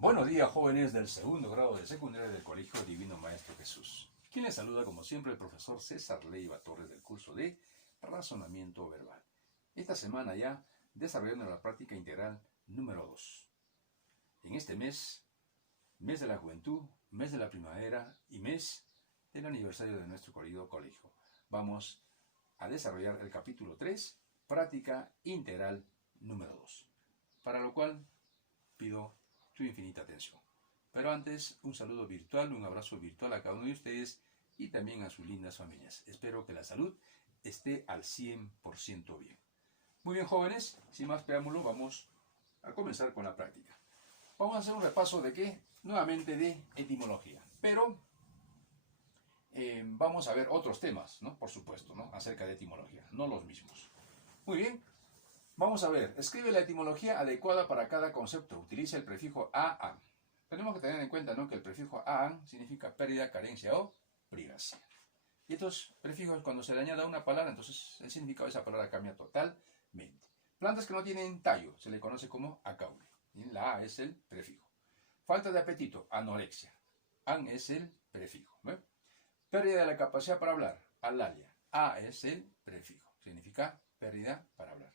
Buenos días, jóvenes del segundo grado de secundaria del Colegio Divino Maestro Jesús. Quien les saluda, como siempre, el profesor César Leiva Torres del curso de Razonamiento Verbal. Esta semana ya desarrollando la práctica integral número 2. En este mes de la juventud, mes de la primavera y mes del aniversario de nuestro querido colegio, vamos a desarrollar el capítulo 3, práctica integral número 2, para lo cual pido tu infinita atención. Pero antes, un saludo virtual, un abrazo virtual a cada uno de ustedes y también a sus lindas familias. Espero que la salud esté al 100% bien. Muy bien, jóvenes, sin más preámbulo, vamos a comenzar con la práctica. Vamos a hacer un repaso de qué, nuevamente de etimología, pero vamos a ver otros temas, ¿no? Por supuesto, ¿no? Acerca de etimología, no los mismos. Muy bien. Vamos a ver, escribe la etimología adecuada para cada concepto. Utiliza el prefijo a-an. Tenemos que tener en cuenta, ¿no?, que el prefijo a-an significa pérdida, carencia o privacidad. Y estos prefijos, cuando se le añade a una palabra, entonces el significado de esa palabra cambia totalmente. Plantas que no tienen tallo se le conoce como acaule. La a es el prefijo. Falta de apetito, anorexia. An es el prefijo. ¿Ve? Pérdida de la capacidad para hablar, alalia. A es el prefijo. Significa pérdida para hablar.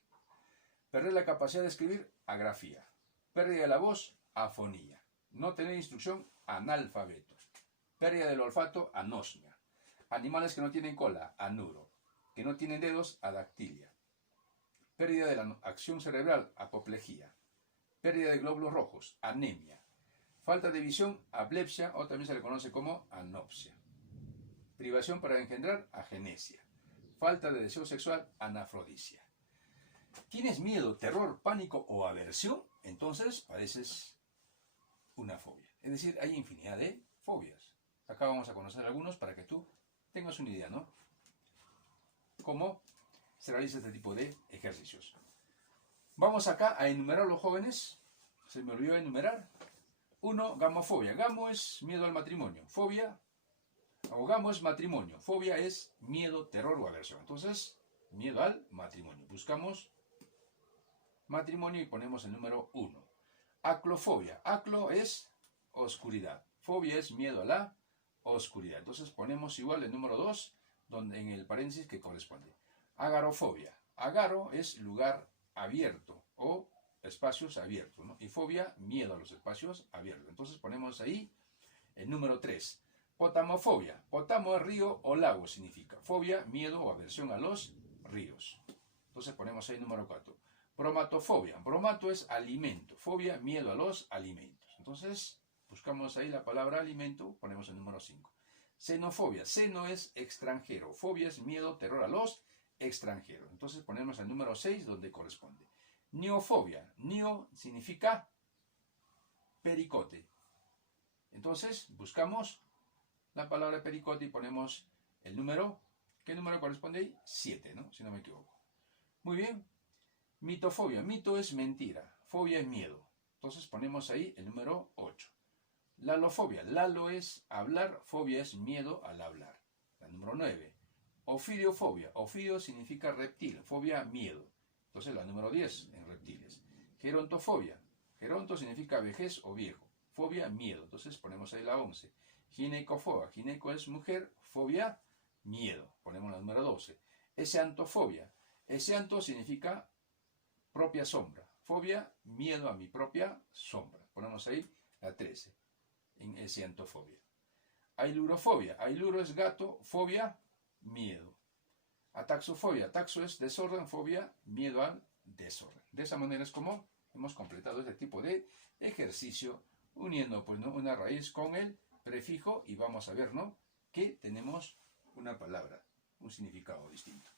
Perder la capacidad de escribir, agrafía. Pérdida de la voz, afonía. No tener instrucción, analfabeto. Pérdida del olfato, anosmia. Animales que no tienen cola, anuro. Que no tienen dedos, adactilia. Pérdida de la acción cerebral, apoplejía. Pérdida de glóbulos rojos, anemia. Falta de visión, ablepsia, o también se le conoce como anopsia. Privación para engendrar, agenesia. Falta de deseo sexual, anafrodisia. ¿Tienes miedo, terror, pánico o aversión? Entonces padeces una fobia. Es decir, hay infinidad de fobias. Acá vamos a conocer algunos para que tú tengas una idea, ¿no? Cómo se realiza este tipo de ejercicios. Vamos acá a enumerar los jóvenes. Se me olvidó enumerar. 1, gamofobia. Gamo es miedo al matrimonio. Fobia, o gamo es matrimonio. Fobia es miedo, terror o aversión. Entonces, miedo al matrimonio. Buscamos matrimonio y ponemos el número 1. Aclofobia. Aclo es oscuridad. Fobia es miedo a la oscuridad. Entonces ponemos igual el número 2 donde, en el paréntesis que corresponde. Agarofobia. Agaro es lugar abierto o espacios abiertos, ¿no? Y fobia, miedo a los espacios abiertos. Entonces ponemos ahí el número 3. Potamofobia. Potamo es río o lago significa. Fobia, miedo o aversión a los ríos. Entonces ponemos ahí el número 4. Bromatofobia. Bromato es alimento. Fobia, miedo a los alimentos. Entonces, buscamos ahí la palabra alimento, ponemos el número 5. Xenofobia. Xeno es extranjero. Fobia es miedo, terror a los extranjeros. Entonces ponemos el número 6 donde corresponde. Neofobia. Neo significa pericote. Entonces, buscamos la palabra pericote y ponemos el número, ¿qué número corresponde ahí? 7, ¿no? Si no me equivoco. Muy bien. Mitofobia. Mito es mentira. Fobia es miedo. Entonces ponemos ahí el número 8. Lalofobia. Lalo es hablar. Fobia es miedo al hablar. La número 9. Ofidiofobia. Ofidio significa reptil. Fobia, miedo. Entonces la número 10 en reptiles. Gerontofobia. Geronto significa vejez o viejo. Fobia, miedo. Entonces ponemos ahí la 11. Ginecofobia. Gineco es mujer. Fobia, miedo. Ponemos la número 12. Eseantofobia. Eseanto significa propia sombra. Fobia, miedo a mi propia sombra. Ponemos ahí la 13. En eseantofobia. Ailurofobia. Ailuro es gato. Fobia, miedo. Ataxofobia. Taxo es desorden. Fobia, miedo al desorden. De esa manera es como hemos completado este tipo de ejercicio, uniendo pues, ¿no?, una raíz con el prefijo y vamos a ver, ¿no?, que tenemos una palabra, un significado distinto.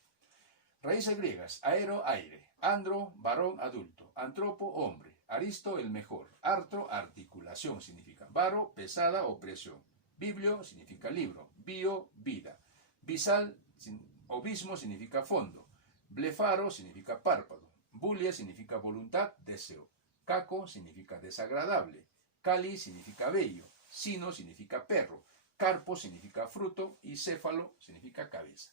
Raíces griegas. Aero, aire. Andro, varón, adulto. Antropo, hombre. Aristo, el mejor. Artro, articulación significa. Varo, pesada o presión. Biblio significa libro. Bio, vida. Bisal o bismo significa fondo. Blefaro significa párpado. Bulia significa voluntad, deseo. Caco significa desagradable. Cali significa bello. Sino significa perro. Carpo significa fruto. Y céfalo significa cabeza.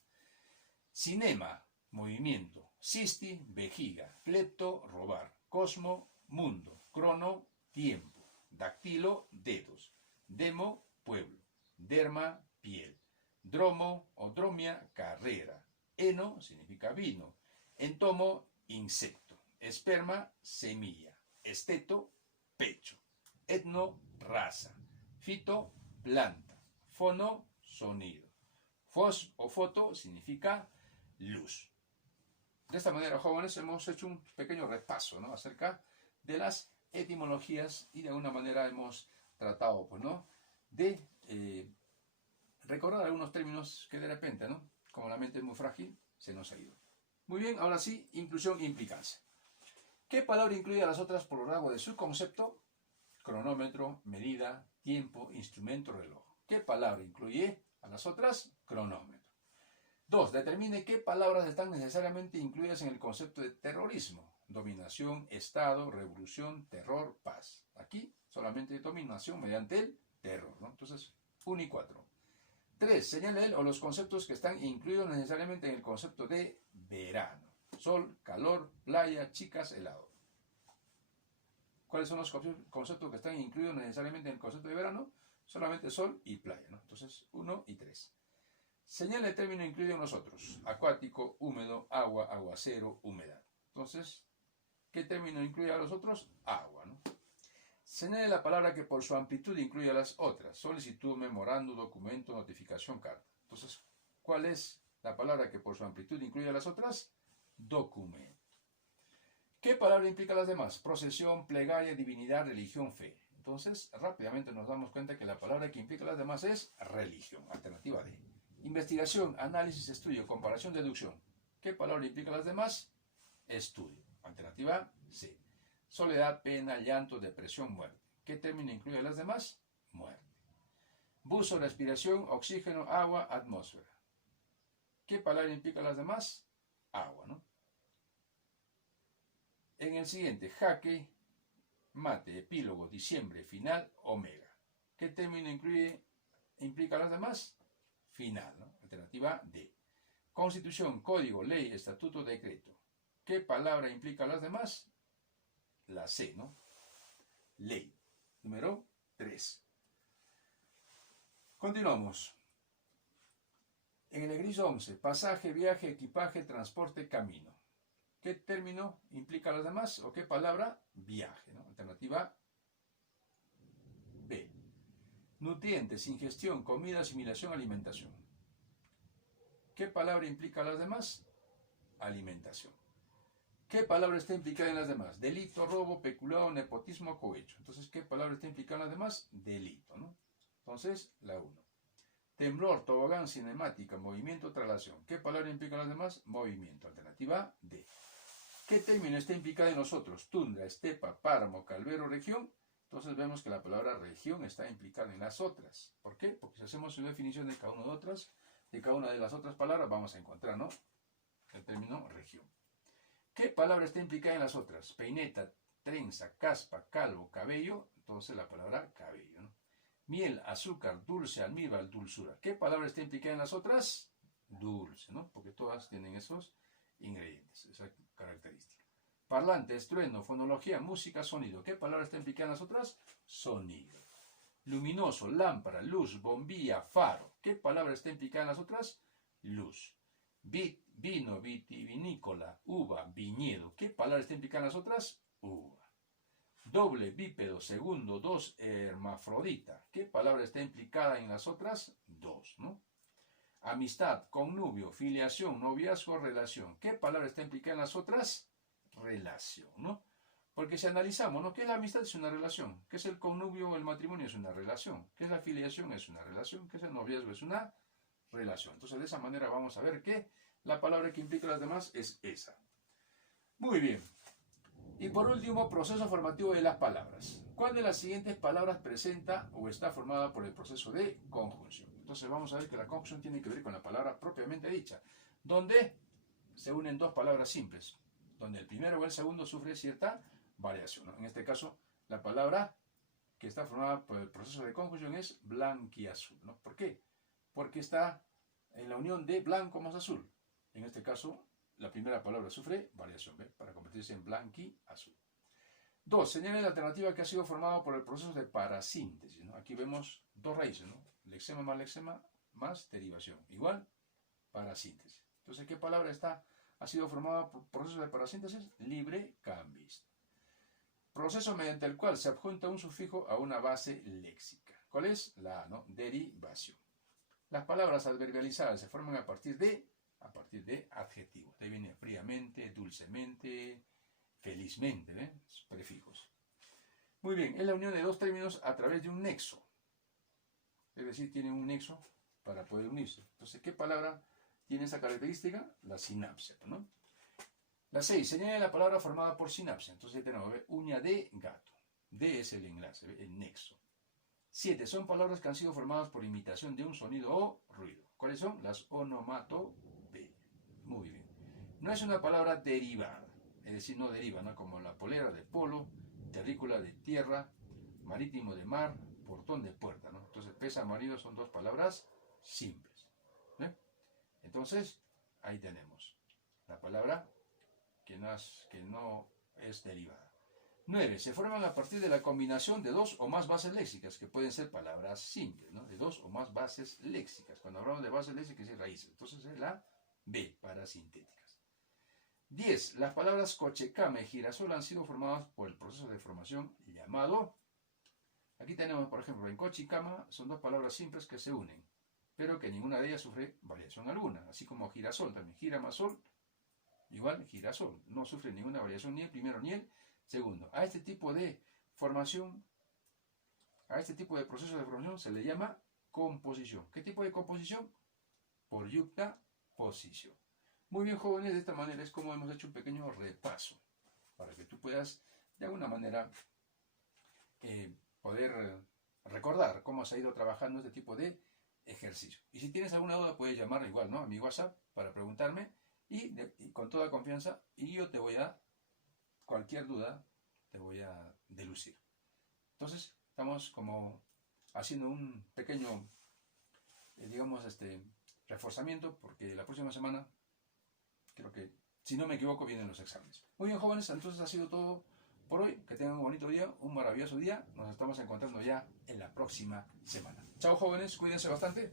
Cinema, movimiento. Sisti, vejiga. Clepto, robar. Cosmo, mundo. Crono, tiempo. Dactilo, dedos. Demo, pueblo. Derma, piel. Dromo o dromia, carrera. Eno significa vino. Entomo, insecto. Esperma, semilla. Esteto, pecho. Etno, raza. Fito, planta. Fono, sonido. Fos o foto significa luz. De esta manera, jóvenes, hemos hecho un pequeño repaso, ¿no?, acerca de las etimologías y de alguna manera hemos tratado, pues, ¿no?, de recordar algunos términos que de repente, ¿no?, como la mente es muy frágil, se nos ha ido. Muy bien, ahora sí, inclusión e implicancia. ¿Qué palabra incluye a las otras por lo largo de su concepto? Cronómetro, medida, tiempo, instrumento, reloj. ¿Qué palabra incluye a las otras? Cronómetro. 2. Determine qué palabras están necesariamente incluidas en el concepto de terrorismo. Dominación, Estado, revolución, terror, paz. Aquí solamente dominación mediante el terror, ¿no? Entonces, 1 y 4. 3. Señale el o los conceptos que están incluidos necesariamente en el concepto de verano. Sol, calor, playa, chicas, helado. ¿Cuáles son los conceptos que están incluidos necesariamente en el concepto de verano? Solamente sol y playa, ¿no? Entonces, 1 y 3. Señala el término incluido en nosotros. Acuático, húmedo, agua, aguacero, humedad. Entonces, ¿qué término incluye a los otros? Agua, ¿no? Señale la palabra que por su amplitud incluye a las otras. Solicitud, memorando, documento, notificación, carta. Entonces, ¿cuál es la palabra que por su amplitud incluye a las otras? Documento. ¿Qué palabra implica a las demás? Procesión, plegaria, divinidad, religión, fe. Entonces, rápidamente nos damos cuenta que la palabra que implica a las demás es religión. Alternativa D. Investigación, análisis, estudio, comparación, deducción. ¿Qué palabra implica a las demás? Estudio. Alternativa C. Soledad, pena, llanto, depresión, muerte. ¿Qué término incluye a las demás? Muerte. Buzo, respiración, oxígeno, agua, atmósfera. ¿Qué palabra implica a las demás? Agua, ¿no? En el siguiente, jaque, mate, epílogo, diciembre, final, omega. ¿Qué término implica a las demás? Final, ¿no? Alternativa D. Constitución, código, ley, estatuto, decreto. ¿Qué palabra implica a las demás? La C, ¿no? Ley. Número 3. Continuamos. En el gris 11, pasaje, viaje, equipaje, transporte, camino. ¿Qué término implica a las demás? ¿O qué palabra? Viaje, ¿no? Alternativa B. Nutrientes, ingestión, comida, asimilación, alimentación. ¿Qué palabra implica a las demás? Alimentación. ¿Qué palabra está implicada en las demás? Delito, robo, peculado, nepotismo, cohecho. Entonces, ¿qué palabra está implicada en las demás? Delito, ¿no? Entonces, la 1. Temblor, tobogán, cinemática, movimiento, traslación. ¿Qué palabra implica a las demás? Movimiento. Alternativa D. ¿Qué término está implicado en nosotros? Tundra, estepa, páramo, calvero, región. Entonces vemos que la palabra región está implicada en las otras. ¿Por qué? Porque si hacemos una definición de cada una de las otras palabras, vamos a encontrar, ¿no?, el término región. ¿Qué palabra está implicada en las otras? Peineta, trenza, caspa, calvo, cabello. Entonces la palabra cabello, ¿no? Miel, azúcar, dulce, almíbar, dulzura. ¿Qué palabra está implicada en las otras? Dulce, ¿no? Porque todas tienen esos ingredientes, esa característica. Parlante, estruendo, fonología, música, sonido. ¿Qué palabra está implicada en las otras? Sonido. Luminoso, lámpara, luz, bombilla, faro. ¿Qué palabra está implicada en las otras? Luz. Vino, vitivinícola, uva, viñedo. ¿Qué palabra está implicada en las otras? Uva. Doble, bípedo, segundo, dos, hermafrodita. ¿Qué palabra está implicada en las otras? Dos, ¿no? Amistad, connubio, filiación, noviazgo, relación. ¿Qué palabra está implicada en las otras? Relación, ¿no? Porque si analizamos, ¿no?, ¿qué es la amistad? Es una relación. ¿Qué es el connubio o el matrimonio? Es una relación. ¿Qué es la filiación? Es una relación. ¿Qué es el noviazgo? Es una relación. Entonces, de esa manera vamos a ver que la palabra que implica a las demás es esa. Muy bien. Y por último, proceso formativo de las palabras. ¿Cuál de las siguientes palabras presenta o está formada por el proceso de conjunción? Entonces vamos a ver que la conjunción tiene que ver con la palabra propiamente dicha, donde se unen dos palabras simples, donde el primero o el segundo sufre cierta variación, ¿no? En este caso, la palabra que está formada por el proceso de conjunción es blanquiazul, ¿no? ¿Por qué? Porque está en la unión de blanco más azul. En este caso, la primera palabra sufre variación, ¿ve?, para convertirse en blanquiazul. 2. Señale la alternativa que ha sido formada por el proceso de parasíntesis, ¿no? Aquí vemos dos raíces, ¿no? Lexema más derivación. Igual, parasíntesis. Entonces, ¿qué palabra ha sido formada por proceso de parasíntesis? Librecambista. Proceso mediante el cual se adjunta un sufijo a una base léxica. ¿Cuál es? La A, ¿no? Derivación. Las palabras adverbializadas se forman a partir de adjetivos. De ahí viene fríamente, dulcemente, felizmente, ¿eh? Prefijos. Muy bien, es la unión de dos términos a través de un nexo. Es decir, tienen un nexo para poder unirse. Entonces, ¿qué palabra tiene esa característica? La sinapsia, ¿no? La 6, señala la palabra formada por sinapsia. Entonces tenemos, uña de gato. D es el enlace, el nexo. 7, son palabras que han sido formadas por imitación de un sonido o ruido. ¿Cuáles son? Las onomatopeyas. Muy bien. No es una palabra derivada, es decir, no deriva, ¿no? Como la polera de polo, terrícola de tierra, marítimo de mar, portón de puerta, ¿no? Entonces, pesa, marido son dos palabras simples. ¿Eh? Entonces, ahí tenemos la palabra que no es derivada. 9. Se forman a partir de la combinación de dos o más bases léxicas, que pueden ser palabras simples, ¿no? De dos o más bases léxicas. Cuando hablamos de bases léxicas es raíces. Entonces es la B, para sintéticas. 10. Las palabras cochecama y girasol han sido formadas por el proceso de formación llamado... Aquí tenemos, por ejemplo, en coche y cama son dos palabras simples que se unen, pero que ninguna de ellas sufre variación alguna. Así como girasol también. Gira más sol, igual girasol. No sufre ninguna variación ni el primero ni el segundo. A este tipo de formación, a este tipo de proceso de formación se le llama composición. ¿Qué tipo de composición? Por yuxtaposición. Muy bien, jóvenes, de esta manera es como hemos hecho un pequeño repaso para que tú puedas de alguna manera poder recordar cómo se ha ido trabajando este tipo de ejercicio. Y si tienes alguna duda puedes llamar igual, ¿no? A mi WhatsApp para preguntarme y con toda confianza, y yo te voy a, cualquier duda te voy a delucir. Entonces estamos como haciendo un pequeño digamos reforzamiento, porque la próxima semana creo que, si no me equivoco, vienen los exámenes. Muy bien, jóvenes, entonces ha sido todo por hoy. Que tengan un bonito día, un maravilloso día. Nos estamos encontrando ya en la próxima semana. Chao, jóvenes, cuídense bastante.